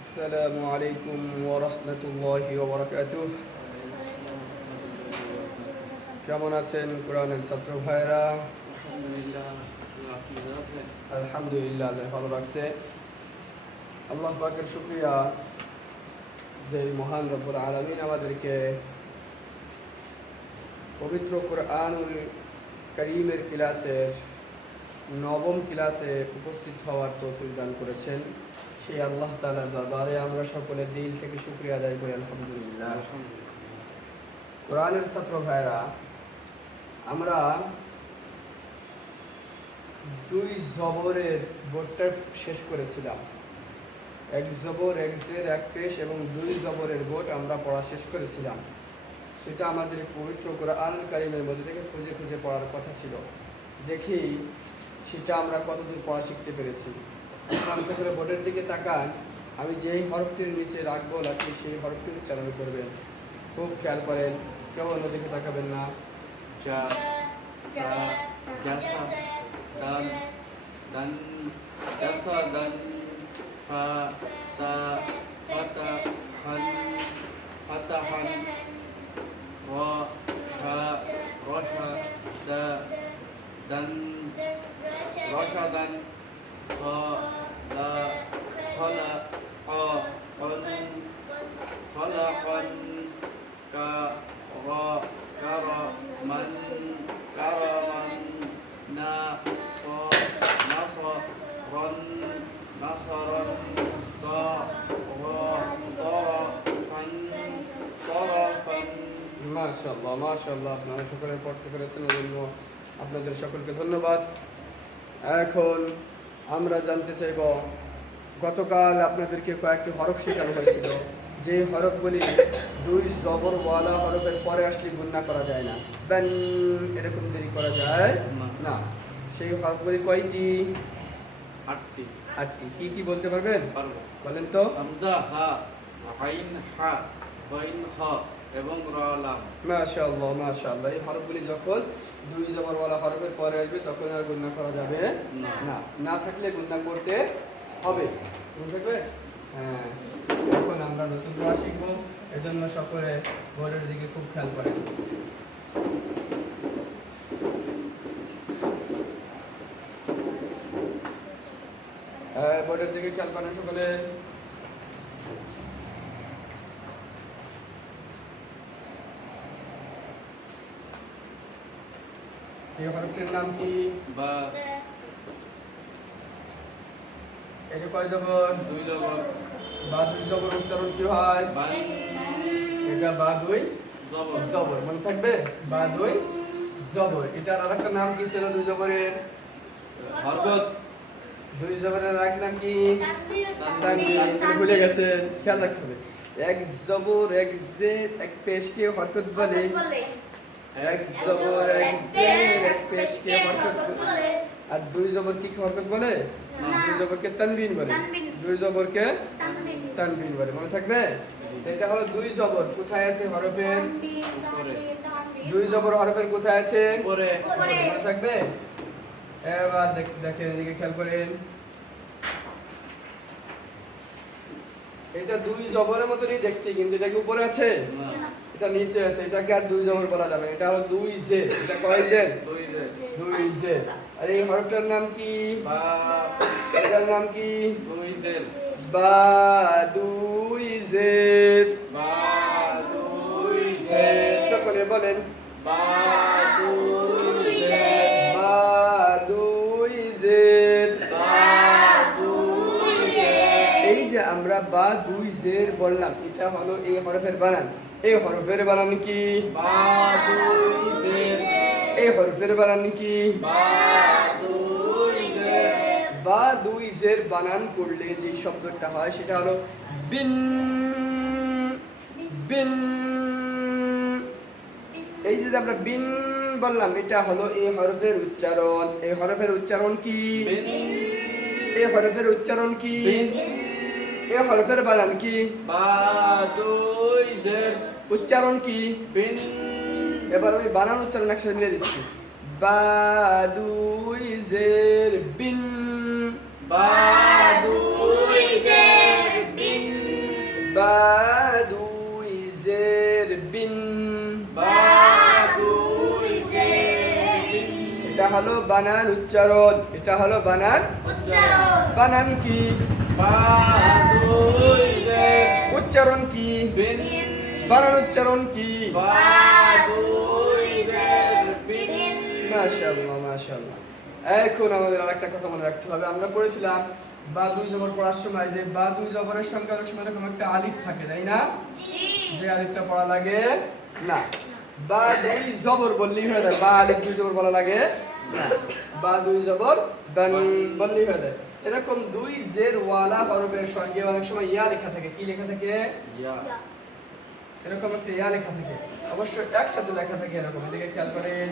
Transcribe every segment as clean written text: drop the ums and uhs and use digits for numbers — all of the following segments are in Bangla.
আসসালামু আলাইকুম ওয়া রাহমাতুল্লাহি ওয়া বারাকাতুহু। কেমন আছেন কোরআনের ছাত্র ভাইরা? আলহামদুলিল্লাহ, আল্লাহ ভালো রাখছে। আল্লাহ পাকের শুকরিয়া যে মহান রব্বুল আলামিন আমাদেরকে পবিত্র কোরআনুল কারীমের ক্লাসের নবম ক্লাসে উপস্থিত হওয়ার তৌফিক দান করেছেন। সেই আল্লাহ তাআলার দরবারে আমরা সকলে দিল থেকে শুকরিয়া আদায় করি আলহামদুলিল্লাহ। কোরআনের ছাত্র ভাইরা, আমরা দুই জবরের বোর্ডটা শেষ করেছিলাম। এক জবর, এক জের, এক পেশ এবং দুই জবরের বোর্ড আমরা পড়া শেষ করেছিলাম। সেটা আমাদের পবিত্র কোরআনুল কারীমের মধ্যে থেকে খুঁজে খুঁজে পড়ার কথা ছিল। দেখি সেটা আমরা কতদূর পড়া শিখতে পেরেছি। আপনারা সকলে বোর্ডের দিকে তাকান। আমি যেই হরফটির নিচে রাখবো আপনি সেই হরফটি উচ্চারণ করবেন। খুব খেয়াল করেন, কেউ অন্যদিকে তাকাবেন না। Ja, sa, jasa, dan, jasa, dan, fa, ta, fata, han, fatahan, ra, sha, rasha, da, dan, rashadan, fa, la, khala, qa, qan, khalaqan, ka, ra, kara, man, karaman, na, so, nasaran, nasaran, ta, ra, tara, fan, tarafan. মাশাআল্লাহ মাশাআল্লাহ, আপনারা সকলে পড়তে পেরেছেন, এজন্য আপনাদের সকলকে ধন্যবাদ। এখন আমরা জানতে চাইব, গতকাল আপনাদেরকে কয়েকটি হরফ শেখানো হয়েছিল। যে হরফগুলি দুই জবরওয়ালা হরফের পরে আসলে গুণনা করা যায় না, ব্যান এরকম দেরি করা যায় না। সেই হরফগুলি কয়টি? আটটি। আটটি। কি কি বলতে পারবেন? পারবো। বলেন তো। হামজা, হা, আইন, হা, গইন, খ এবং র, লাম। মাশাআল্লাহ মাশাআল্লাহ, এই হরফগুলি যখন দুই জবরওয়ালা হরফের পরে আসবে তখন আর গুণনা করা যাবে না। না। না থাকলে গুণনা করতে হবে। বুঝতে থাকবে? হ্যাঁ, এখন আমরা নতুন পড়া শিখবো, এজন্য সকলে বোর্ডের দিকে খুব খেয়াল করেন। বোর্ডের দিকে খেয়াল করেন সকলে। এই হরফটির নাম কি? বা, এটা কয় জবর? দুই জবর, বা দুই জবর উচ্চারণ কি হয়? বান, এটা বা দুই জবর, জবর, মনে থাকবে? বা দুই জবর। এটার আরেকটা নাম কি ছিল দুই জবরের? হরকত, দুই জবরের আরেক নাম কি? তানবীন। তানবীন। ভুলে গেছেন, খেয়াল রাখতে হবে। এক জবর, এক জের, এক পেশকে হরকত বলে। এক জবর, এক জের, এক পেশকে হরকত বলে। আর দুই জবর কি হরকত বলে? দুই জবরকে তানবিন বলে। দুই জবরকে তানবিন বলে, মনে থাকবে? এটা হলো দুই জবর। কোথায় আছে হরফের? উপরে। দুই জবর হরফের কোথায় আছে? উপরে। মনে থাকবে? এবার দেখেন, এদিকে খেয়াল করেন। এটা দুই জবরের মতনই দেখতে, কিন্তু এটা কি উপরে আছে? না। এটা নিচে আছে। এটাকে আর দুই জবর বলা যাবে না। এটা হলো দুই জের। এটা কয় জের? দুই জের। দুই জের। আর এই হরফটার নাম কি? বা, এটার নাম কি? দুই জের। বা দুই জের। বা, দুই জের। সকলে বলেন। বা, দুই জের। বা দুই জের। বা, দুই জের। এই যে আমরা বা দুই জের বললাম, এটা হলো এই হরফের বানান। এই হরফের বানান কি? বা, দুই জের। এই হরফের বানান কি? বা, দুই জের। বা দুই জের বানান করলে যে শব্দটা হয় সেটা হলো বিন। বিন। এই যে আমরা বিন বললাম, এটা হলো এই হরফের উচ্চারণ। এই হরফের উচ্চারণ কি? বিন। এই হরফের উচ্চারণ কি? বিন। এই হরফের বানান কি? বা, দুই জের। উচ্চারণ কি? বিন। এবার আমি বানান উচ্চারণ একসাথে মিলে দিচ্ছি। বা দুই জের বিন। বা, দুই জের। বিন। হলো বানান উচ্চারণ, এটা হলো বানান। বানান কি? বা দুই জের উচ্চারণ কি? বিন বানান উচ্চারণ কি? বা দুই জের বিন। মাশাআল্লাহ মাশাআল্লাহ। এখন আমাদের আরেকটা কথা মনে রাখতে হবে, আমরা পড়েছিলাম বা দুই জবর পড়ার সময় যে বা দুই জবরের সঙ্গে অনেক সময় এরকম একটা আলিফ থাকে, তাই না? যে আলিফটা পড়া লাগে না। বা দুই জবর বললেই হয়ে যায়, বা আলিফ দুই জবর বলা লাগে না। বা দুই জবর বান বললেই হয়ে যায়। এরকম দুই জের ওয়ালা হরফের সঙ্গে অনেক সময় ইয়া লেখা থাকে। কি লেখা থাকে? ইয়া এরকম একটা ইয়া লেখা থাকে, অবশ্য একসাথে লেখা থাকে এরকম। এদিকে খেয়াল করেন,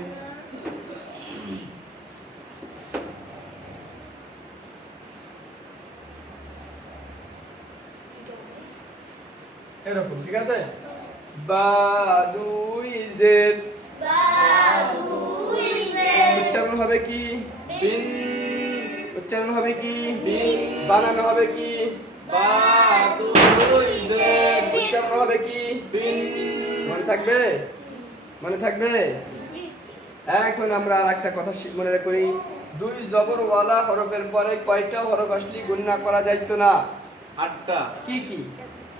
এরকম, ঠিক আছে? বা দুই জের উচ্চারণ হবে কি? বিন উচ্চারণ হবে কি? বিন বানানো হবে কি? বা দুই জের উচ্চারণ হবে কি? বিন। মনে থাকবে? মনে থাকবে? এখন আমরা আর একটা কথা মনে করি, দুই জবর ওয়ালা হরফের পরে কয়টা হরফ আসলে গুণনা করা যাইতো না? আটটা। কি কি?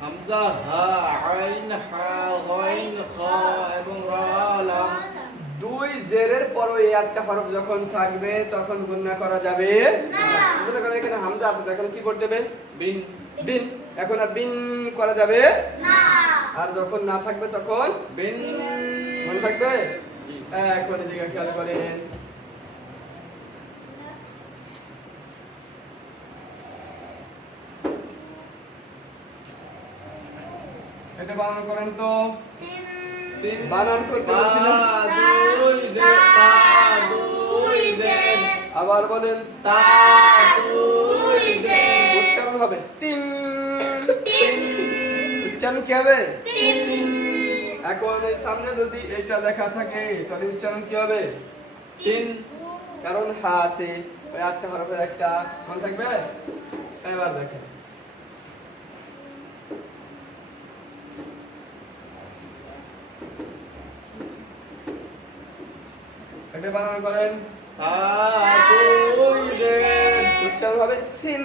হামজা, হা, আইন, হা, গাইন, খা এবং রা, লাম। দুই জেরের পরে এই একটা হরফ যখন থাকবে তখন গুণনা করা যাবে না। মনে করেন এখানে হামজা আছে, এখন কি করতে হবে? বিন বিন। এখন আর বিন করা যাবে না। আর যখন না থাকবে তখন বিন। মনে থাকবে? জি। এখন এদিকে খেয়াল করেন, এটা বানান করেন তো। তিন বানান করতে বা বলছিলাম। দুই জের তা দুই জের আবার বলেন, তা দুই জের উচ্চারণ হবে তিন। উচ্চারণ কি হবে? এখন এই সামনে যদি এটা লেখা থাকে তাহলে উচ্চারণ কি হবে? তিন। কারণ হা আছে, ওই আটটা হরফের একটা, মনে থাকবে? এবার দেখেন, এটা বানান করেন, তা দুই জের উচ্চারণ হবে সিন।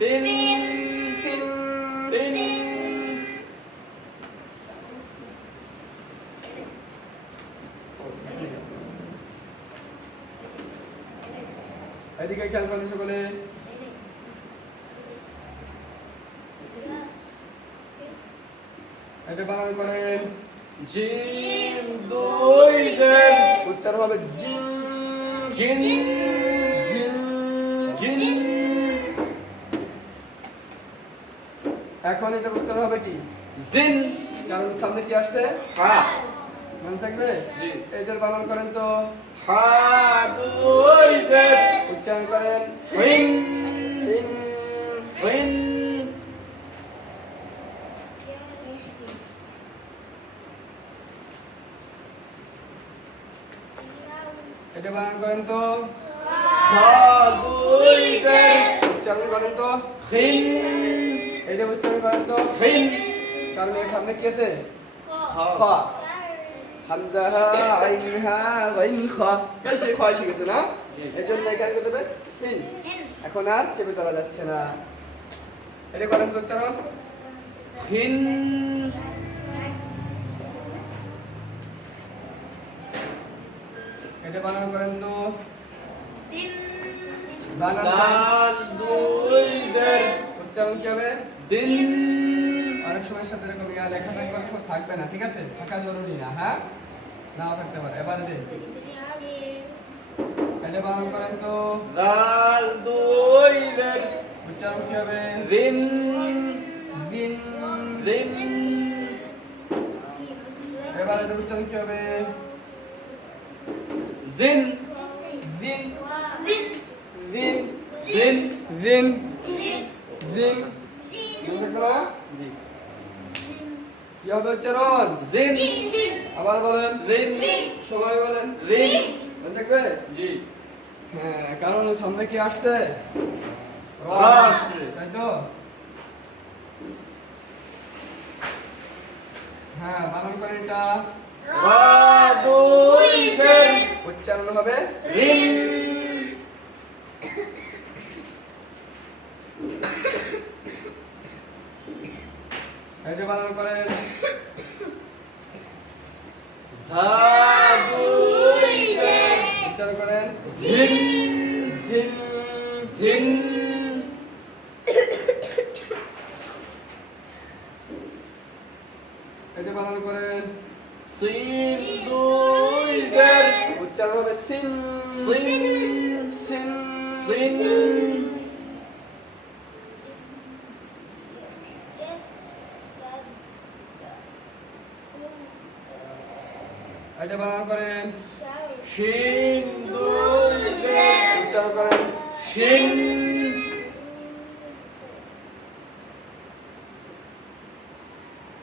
তিন সিন। তিন। এদিকে খেয়াল করেন সকলে, এটা বানান করেন, জিম দুই জের উচ্চারণ হবে জিন। জিন জিন। জিন। এখন এটা উচ্চারণ হবে কি? জিন। কারণ সামনে কি আসছে? হা। মনে থাকবে? জি। এটার বানান করেন তো, হা দুই জের উচ্চারণ করেন হুইন হিন। হুইন। এটা বানান করেন তো, খা দুই জের উচ্চারণ করেন তো, খিন এটা উচ্চারণ করেন তো। খিন। কারণ এর সামনে কি আছে? খ। খা। হামজা হা আইন হা গাইন খ, এই সেই খ এসে গেছে না? এই জন্য এখানে কি দেবে? হিন। এখন আর চেপে ধরা যাচ্ছে না। এটা করেন তো উচ্চারণ, খিন। এটা বানান করেন তো, বানান করেন। দাল দুই জের উচ্চারণ কি হবে? দিন। অনেক সময়ের সাথে এরকম ইয়া লেখা থাকবে, অনেক সময় থাকবে না, ঠিক আছে? থাকা জরুরি না, হ্যাঁ? নাও থাকতে পারে। এবার দিন, এটা বানান করেন তো, দাল দুই জের উচ্চারণ কি হবে? দিন দিন। দিন। এবার এটা উচ্চারণ কি হবে? জিন দিন। দিন। দিন। দিন। দিন। মনে থাকবে না? জি। কি হবে উচ্চারণ? জিন আবার বলেন, দিন সবাই বলেন, দিন। মনে থাকবে? জি। হ্যাঁ, কারণ সামনে কি আসছে? র র আসছে, তাই তো? হ্যাঁ, বানান করেন এটা, রা দুই জের উচ্চারণ হবে রিন। এটা বানান করেন ঝা দুই জের উচ্চারণ করেন জিন। জিন জিন। এটা বানান করেন সিন দুই জের উচ্চারণ হবে সিন সিন। সিন সিন। এটা বানান করেন শিন দুই জের উচ্চারণ করেন শিন।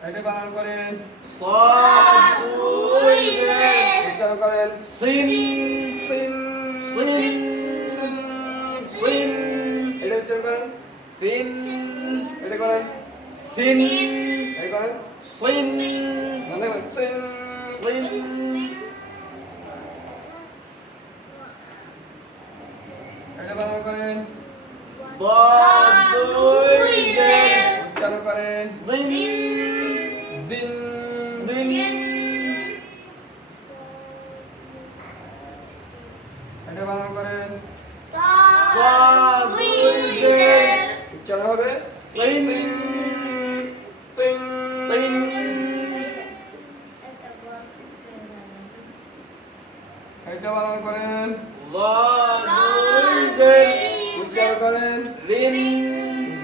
এটা বানান করেন সাদ দুই জের উচ্চারণ করেন সিন। সিন সিন। সিন সিন। এটা উচ্চারণ করেন তিন। এটা করেন সিন। এটা করেন সিন। মনে করেন সিন সিন। এটা বানান করেন দাদ দুই জের উচ্চারণ করেন দিন। দিন দিন। এটা বানান করেন দাদ দুই জের উচ্চারণ হবে তিন। তিন তিন। এটা বানান করেন দাদ দুই জের উচ্চারণ করেন রিন।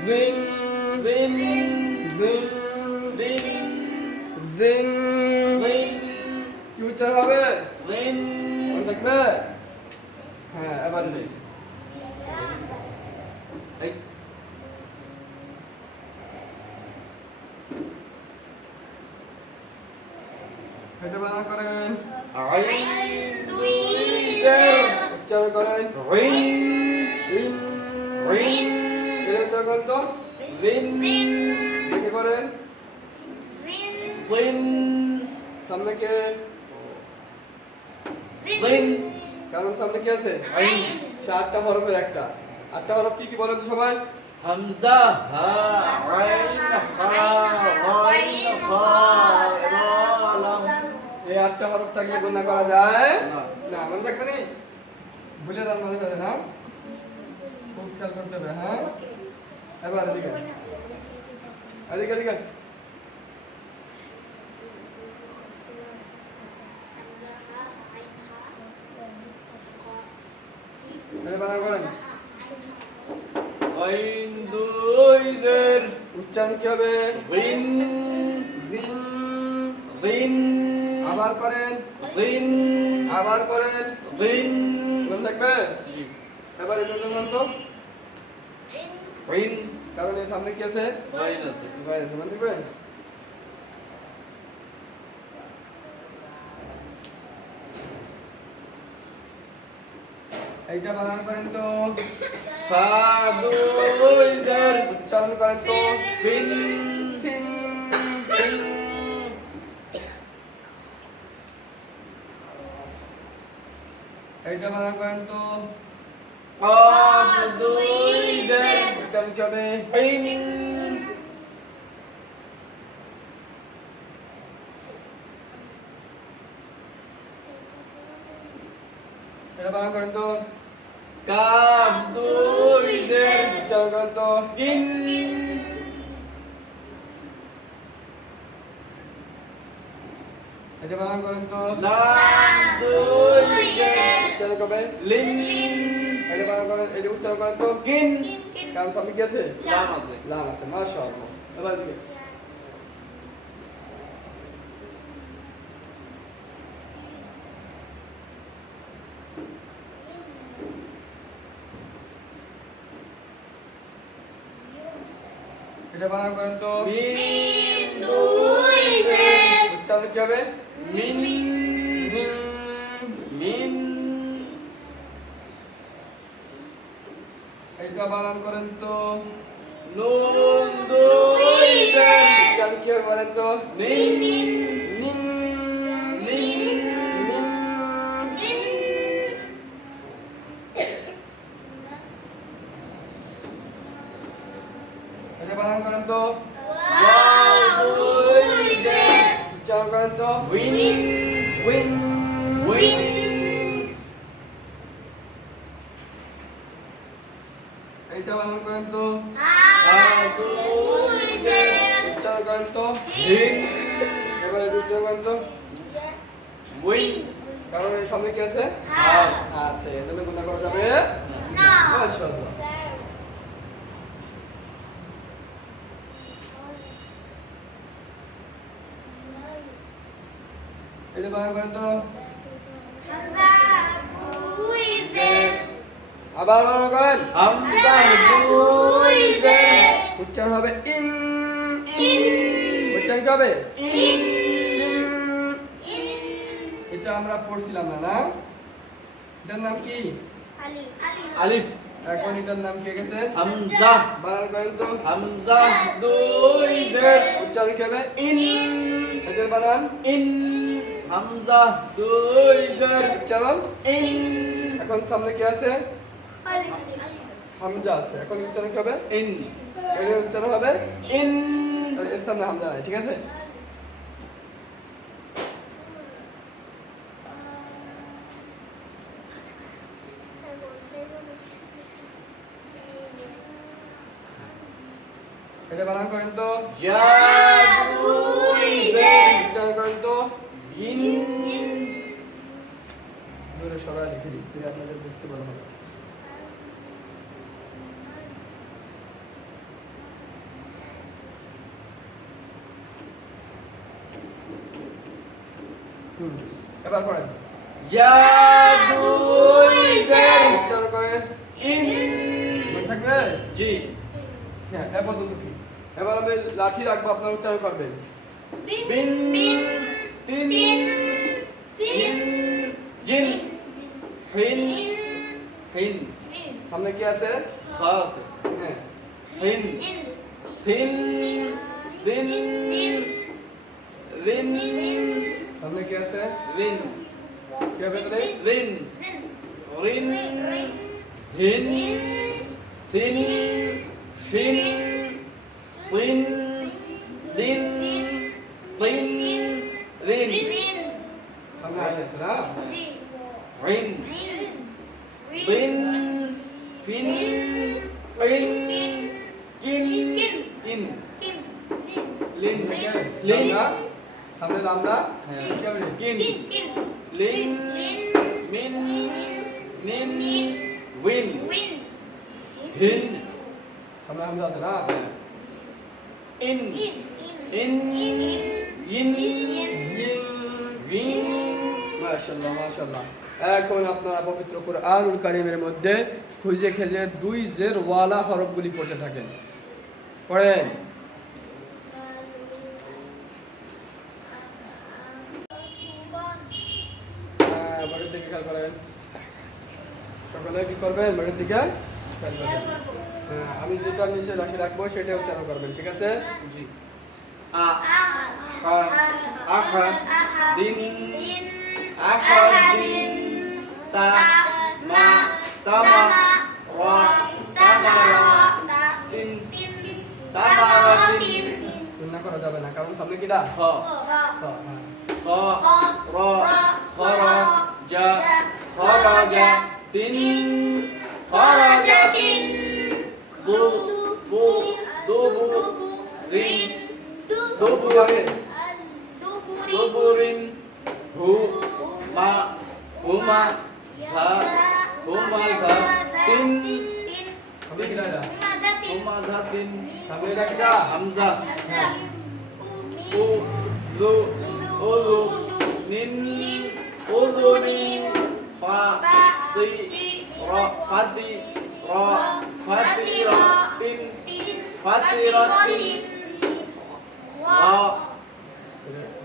জিন দিন। জিন দিন। জিন দিন। কি উচ্চারণ হবে দিন। মনে থাকবে হ্যাঁ এবার নেই এই এটা বানান করেন আইন দুই জের উচ্চারণ করেন রিন। ইন রিন। এটা উচ্চারণ করেন তো দিন। দেখে করেন দিন। সামনে কে দিন। কারণ সামনে কি আছে আইন। সে আটটা হরফের একটা আটটা হরফ কি কি বলেন তো সবাই হামজা হা আইন হা গাইন খা রা লাম। এই আটটা হরফ থাকলে গুণা করা যায় না। না মনে থাকবে নি ভুলে যান মনে করে হ্যাঁ খুব খেয়াল করতে হবে হ্যাঁ এবার এদিকে এদিকে এদিকে এটা বানান করেন আইন দুই জের উচ্চারণ কি হবে রিন। দিন দিন। আবার করেন দিন। আবার করেন দিন। মনে থাকবে এবার এটা বলুন তো রিন। কারণ এর সামনে কি আছে লাইন আছে। গায়ে আছে মনে থাকবে এইটা বানান করেন তো সা দুই জের উচ্চারণ করেন তো ফিন। ফিন ফিন। এইটা বানান করেন তো কাফ দুই জের উচ্চারণ কি হবে আইন। এটা বানান করেন তো কাফ দুই জের উচ্চারণ করেন তো কিন। এটা বানান করেন তো লাম দুই জের উচ্চারণ করবে লিন। এটা বানান করেন এটা উচ্চারণ করেন তো কিন। কারণ সামনে কি আছে লাম আছে। লাম আছে মাশাআল্লাহ এবার দিকে এটা বানান করেন তো মিম দুই জের উচ্চারণ কি হবে মিন। মিন মিন। এটা বানান করেন তো নুন দুই জের উচ্চারণ কি হবে বলেন তো নিন। নিন নিন। নিন এটা বানান করেন তো। ওয়াও দুই জের উচ্চারণ করেন তো। Win win. উইন এইটা বানান করেন তো। হা দুই জের উচ্চারণ করেন তো। হিন এবার এটা উচ্চারণ করেন তো। উইন কারণ এর সামনে কি আছে? হা আছে, এজন্য গুণা করা যাবে মাশাআল্লাহ। এটা বানান করেন তো। আবার বানান করেন। হামজা দুই জের উচ্চারণ হবে ইন। উচ্চারণ কি হবে? ইন এটা আমরা পড়ছিলাম না, না? এটার নাম কি? আলিফ এখন এটার নাম কি গেছে? হামজা বানান করেন তো। হামজা দুই জের উচ্চারণ কি হবে? ইন এটার বানান। ইন হামজা দুই জের উচ্চারণ। ইন এখন সামনে কি আছে? হামজা আছে। এখন উচ্চারণ কি হবে? ইন এর উচ্চারণ হবে ইন আর এর সামনে হামজা নাই, ঠিক আছে? এটা বানান করেন তো। ইয়া দুই জের উচ্চারণ করেন তো। ইন জোরে সবাই লিখে দিই, তাহলে আপনাদের বুঝতে ভালো হবে। এবার পড়েন। ইয়া দুই জের উচ্চারণ করেন। ইন মনে থাকবে? জি হ্যাঁ, এ পর্যন্ত কি? এবার আমি লাঠি রাখবো, আপনারা উচ্চারণ করবেন। বিন তিন হিন জিন হিন হিন সামনে কি আছে? খা আছে হ্যাঁ, হিন থিন দিন রিন সামনে কি আছে? রিন কি হবে তাহলে? রিন রিন সিন সিন সিন সিন দিন তিন রিন সামনে আগে আছে না? রিন বিন ফিন ইন কিন কিন লিন লিন লামদা? সামনে লামদা? হ্যাঁ। কি হবে? কিন লিন মিন নিন উইন হিন সামনে হামজা আছে না? ইন ইন ইন উইন মাশাআল্লাহ, মাশাআল্লাহ। এখন আপনারা পবিত্র কোরআনুল কারীমের মধ্যে খুঁজে খুঁজে দুই জের ওয়ালা হরফগুলি পড়তে থাকেন। পড়েন। বোর্ডের দিকে খেয়াল করেন। সকলে কি করবেন? বোর্ডের দিকে খেয়াল করবেন। হ্যাঁ, আমি যেটা নিচে লাঠি রাখবো সেটা উচ্চারণ করবেন, ঠিক আছে? জি আ হা আহা দিন আহাদিন তা মা তামা রা তামারা তিন তামারাতিন তুলনা করা যাবে না, কারণ সামনে কিটা? খ খ, হ্যাঁ। খ র খরাজা খরাজা তিন খরাজাতিন দু বু দুবু রিন দুবুরিন দুবুরিন হু মা হুমা ঝা হুমাঝা তিন সামনে কিটা এটা? হুমাঝা তিন সামনে এটা কিটা? হামজা হ্যাঁ। উ লু উলু নিন উলুনিন ফা দি র ফাদি র ফাদিরাতিন ফাদিরাতিন রা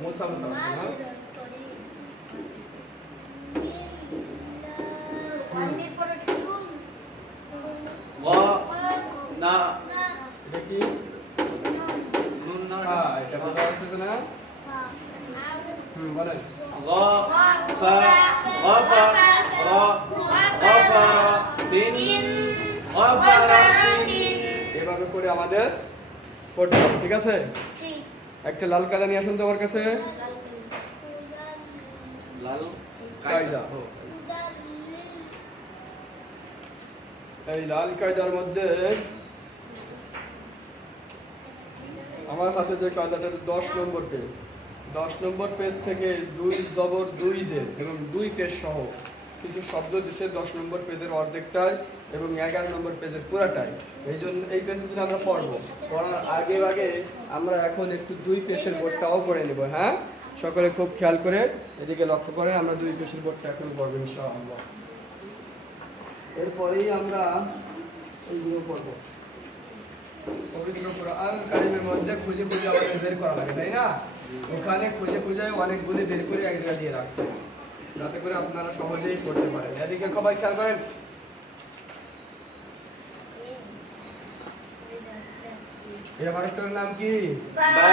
মুসা মুসা আছে না? গা না এটা কি? নুন না হ্যাঁ, এটা বোঝা যাচ্ছে না? বলেন। গা ফা গাফা রা গাফারা তিন গাফারাতিন এভাবে করে আমাদের পড়তে হবে, ঠিক আছে? একটা লাল কায়দা নিয়ে আসুন তো আমার কাছে। লাল কায়দা। এই লাল কায়দার মধ্যে আমার হাতে যে কায়দাটা 10 নম্বর পেজ, 10 নম্বর পেজ থেকে 2 জবর 2 জের এবং 2 পেশ সহ কিছু শব্দ দিচ্ছে 10 নম্বর পেজের অর্ধেকটাই এবং 11 নম্বর পেজের পুরাটাই। এই জন্য এই পেজগুলো আমরা পড়বো। পড়ার আগে আগে আমরা এখন একটু 2 পেশের বোর্ডটাও পড়ে নেব। হ্যাঁ, সকলে খুব খেয়াল করে এদিকে লক্ষ্য করেন। আমরা 2 পেশের বোর্ডটা এখন পড়বো ইনশাআল্লাহ। এরপরেই আমরা এইগুলো পড়বো। পবিত্র কোরআন কারিমের মধ্যে খুঁজে খুঁজে আমাদের বের করা লাগে, তাই না? ওখানে খুঁজে খুঁজে অনেকগুলি বের করে এক জায়গায় দিয়ে রাখছে, যাতে করে আপনারা সহজেই পড়তে পারেন। এদিকে সবাই খেয়াল করেন। এই মানুষটার নাম কি? বা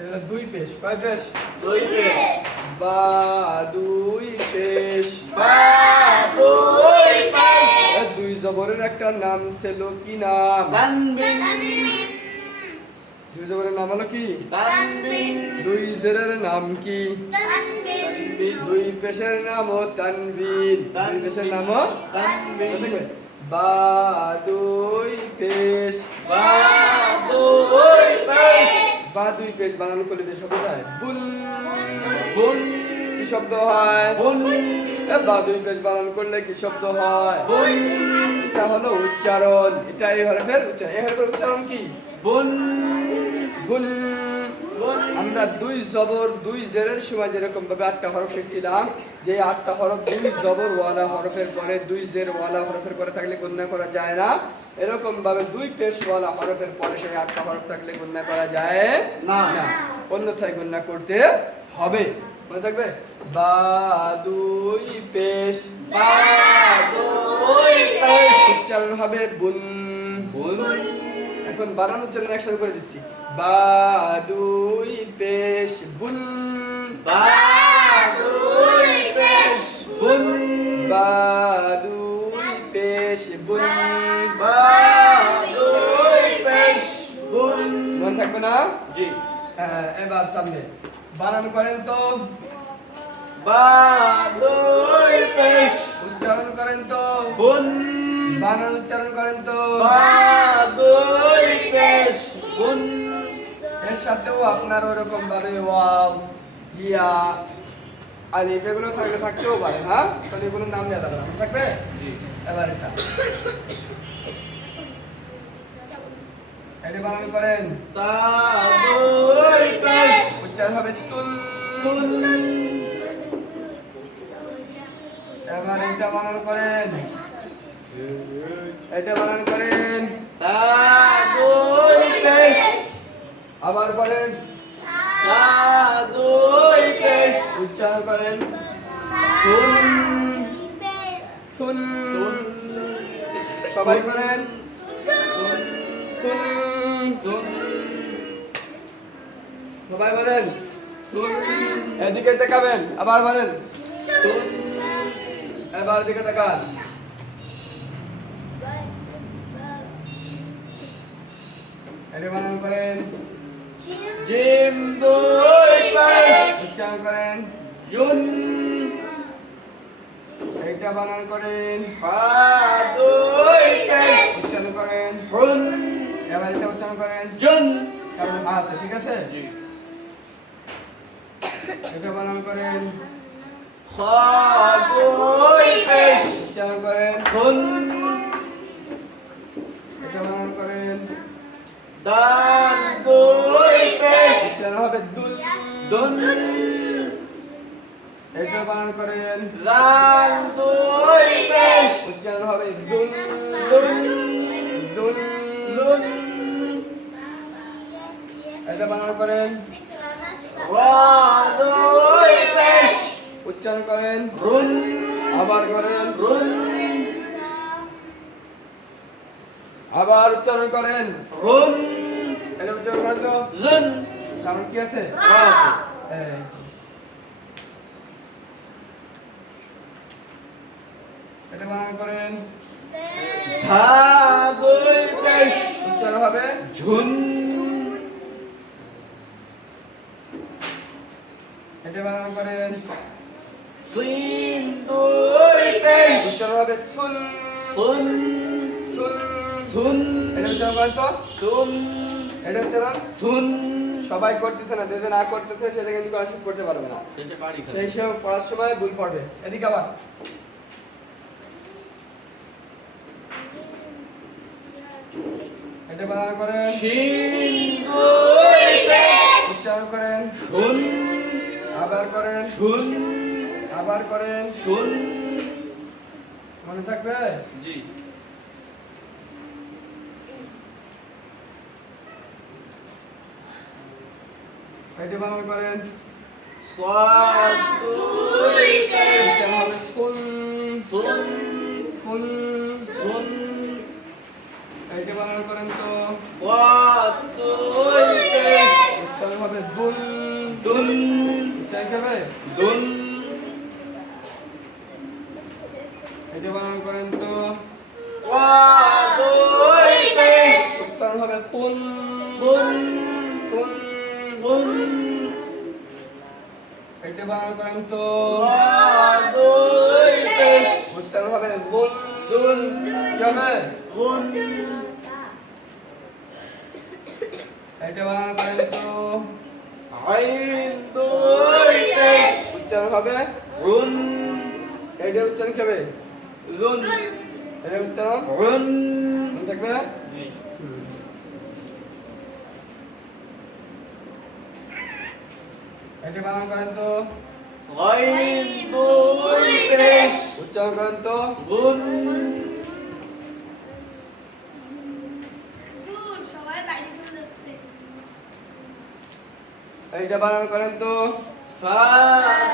এটা 2 পেশ। কয় পেশ? 2 পেশ। বা 2 পেশ। বা 2 পেশ। 2 জবরের একটা নাম ছিল কি নাম? তানবিন। 2 জবরের নাম হলো কি? তানবিন। 2 জেরের নাম কি? তানবিন। 2 পেশের নামও তানবিন। 2 পেশের নামও তানবিন। দেখবে বা 2 পেশ। বা 2 পেশ। বা 2 পেশ বানানো করলে যে শব্দ হয় বুন। বুন। কি শব্দ হয়? বুন। বা 2 পেশ বানানো করলে কি শব্দ হয়? বুন। এটা হলো উচ্চারণ। এটা এই হরফের উচ্চারণ। এই হরফের উচ্চারণ কি? বুন। বুন। বুন। আমরা 2 জবর 2 জেরের সময় যেরকম ভাবে 8টা হরফ শিখছিলাম, যে 8টা হরফ 2 জবর ওয়ালা হরফের পরে 2 জের ওয়ালা হরফের পরে থাকলে গুণনা করা যায় না, এরকম ভাবে 2 পেশ ওয়ালা হরফের পরে সেই 8টা হরফ থাকলে গুণনা করা যায় না। না, অন্যথায় গুণনা করতে হবে। মনে থাকবে বা 2 পেশ। বা 2 পেশ। উচ্চারণ হবে বুন। বুন। এখন বানানোর জন্য একসাথে করে দিচ্ছি। বা 2 পেশ বুন। বা 2 পেশ। বুন। বা 2 পেশ বুন। বা 2 পেশ। বুন। মনে থাকবে না? জি। এবার সামনে বানান করেন তো। বা 2 পেশ। উচ্চারণ করেন তো। বুন। বানান উচ্চারণ করেন তো। বা 2 পেশ। বুন। এর সাথেও আপনার ওরকম ভাবে ওয়াও, ইয়া, আলিফ এগুলো থাকতেও পারে। হ্যাঁ, তাহলে এগুলোর নাম দেওয়া যাবে না। মনে থাকবে? জি। এবার এটা বানান করেন। তা 2 পেশ। উচ্চারণ হবে তুন। তুন। এবার এটা বানান করেন। এটা বানান করেন। তা 2 পেশ। আবার করেন। তা 2 পেশ। উচ্চারণ করেন। তুন। সুন। তুন। সবাই করেন। তুন। সুন। তুন। সবাই বলেন। তুন। এদিকে তাকাবেন। আবার বলেন। তুন। এবার এদিকে তাকান। এটা বানান করেন। জিম 2 পেশ। উচ্চারণ করেন। জুন। এইটা বানান করেন। হা 2 পেশ। উচ্চারণ করেন। হুন। এবার এটা উচ্চারণ করেন। জুন। কারণ হা আছে, ঠিক আছে? জি। এটা বানান করেন। খা 2 পেশ। উচ্চারণ করেন। হুন। এটা বানান করেন। দাল 2 পেশ। উচ্চারণ হবে দুল। দুন। এটা বানান করেন। লাল 2 পেশ। উচ্চারণ হবে দুল। লুন। দুল। লুন। এটা বানান করেন। রা 2 পেশ। উচ্চারণ করেন। রুন। আবার করেন। রুন। আবার উচ্চারণ করেন। রুন। এটা উচ্চারণ করেন তো। জুন। কারণ কি আছে? রা আছে। এই। এটা বানান করেন। ছা 2 উচ্চারণ হবে ঝুন। এটা বানান করেন সিন দুই পেশ। উচ্চারণ হবে সুন সুন। সুন সুন। এটা উচ্চারণ করেন তো তুন। এটা উচ্চারণ সুন। সবাই করতেছে না, যে না করতেছে সেটা কিন্তু আশিক করতে পারবে না, শেষে পারি খাবে। সেই সব পড়ার সময় ভুল পড়বে। এদিকে আবার এটা বানান করেন শিন দুই পেশ। উচ্চারণ করেন শুন। আবার করেন শুন। আবার করেন শুন। মনে থাকবে। জি। এটা বানান করেন সাদ দুই পেশ। উচ্চারণ হবে সুন সুন। সুন সুন। এটা বানান করেন তো ওয়াদ দুই পেশ। উচ্চারণ হবে দুন দুন। উচ্চারণ কি হবে দুন। এটা বানান করেন তো ওয়াদ দুই পেশ। উচ্চারণ হবে তুন তুন। তুন তুন। এটা বানান করেন তো ওয়াদ দুই পেশ। উচ্চারণ হবে গুন দুন। কি হবে গুন। এটা বানান করেন তো আইন দুই পেশ। উচ্চারণ হবে রুন। এটা উচ্চারণ কি হবে রুন। এটা উচ্চারণ রুন। মনে থাকবে। জি। এটা বানান করেন তো আইন দুই পেশ। উচ্চারণ করেন তো গুন। সবাই বাড়ি চলে যাচ্ছে। এইটা বানান করেন তো ফা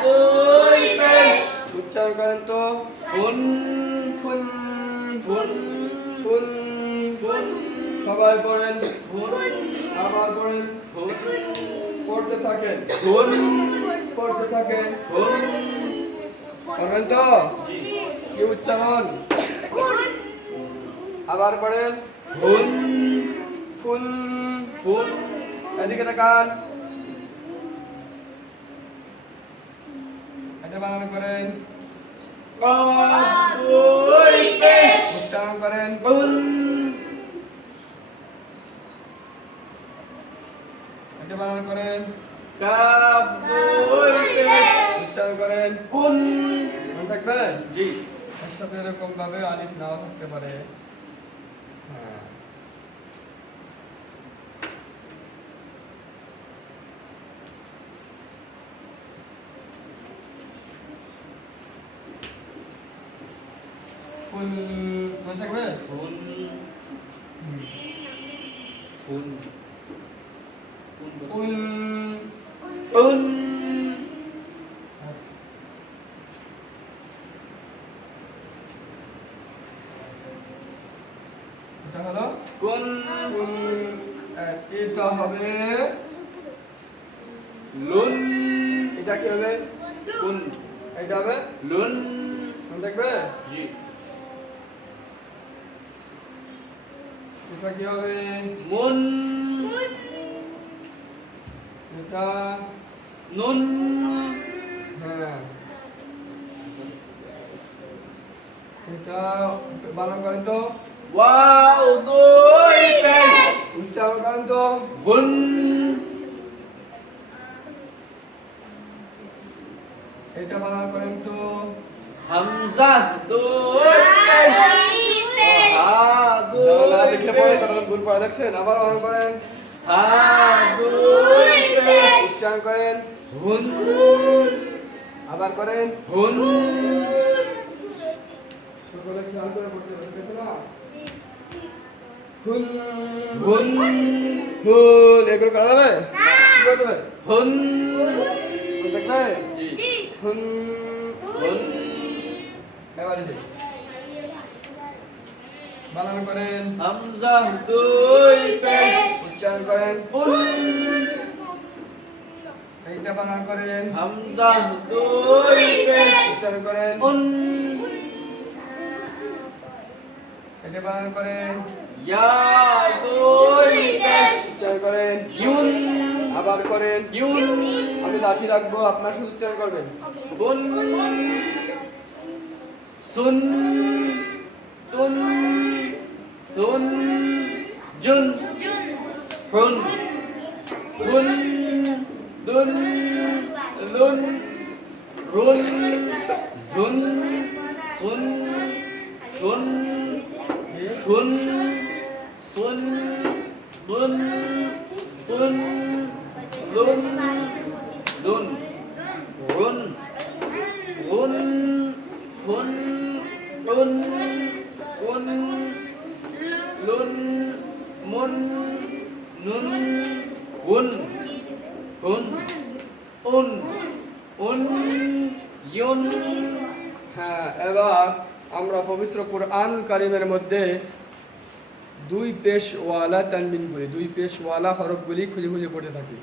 দুই পেশ। উচ্চারণ করেন তো ফুন। ফুন ফুন। ফুন ফুন। সবাই পড়েন ফুন। আবার পড়েন ফুন। পড়তে থাকেন ফুন। পড়তে থাকেন ফুন। পড়বেন তো কি উচ্চারণ আবার পড়েন ফুন। ফুন ফুন। এদিকে তাকান এটা বানান করেন কাদ দুই পেশ। উচ্চারণ করেন ফুন। এটা বানান করেন কাফ দুই পেশ। উচ্চারণ করেন ফুন। মনে থাকবে। জি। এর সাথে এরকম ভাবে আলিফ নাও থাকতে পারে। হ্যাঁ ফুল মনে থাকবে। ফুন। ফুন। ফুল ফুন। এটা হলো ফুন। ফুল। এটা হবে লুন। এটা কি হবে ফুন। এটা হবে লুন। মনে থাকবে। জি। এটা কি হবে মুন। এটা নুন। হ্যাঁ এটা বানান করেন তো ওয়াও দুই পেশ। উচ্চারণ করেন তো গুন। এটা বানান করেন তো হামজা দুই পেশ। হা যারা না দুই দেখলে পড়ে পেশ। তারা ভুল পড়া দেখছেন। আবার বানান করেন হা দুই পেশ। উচ্চারণ করেন হুন। আবার করেন হুন। সকলে খেয়াল করে পড়তে হবে ঠিক আছে না। হুন হুন। হুন এগুলো করা যাবে কি করতে হবে হুন। মনে থাকবে। জি। হুন হুন। এবারে যে বানান করেন হামজা দুই পেশ। উচ্চারণ করেন হুন। এইটা বানান করেন হামজা দুই পেশ। উচ্চারণ করেন হুন। এটা বানান করেন, ইয়া দুই পেশ উচ্চারণ করেন, ইউন আবার করেন। ইউন আমি লাঠি রাখবো, আপনার শুধু উচ্চারণ করবেন। বুন সুন তুন সুন জুন হুন হুন দুন লুন রুন জুন সুন শুন শুন সুন দুন তুন লুন দুন রুন রুন ফুন তুন উন লুন মুন নুন উন হুন উন উন ইউন। হ্যাঁ, এবার আমরা পবিত্র কোরআন কারিমের মধ্যে দুই পেশওয়ালা তানবিন করি, দুই পেশওয়ালা হরফগুলি খুঁজে খুঁজে পড়তে থাকি।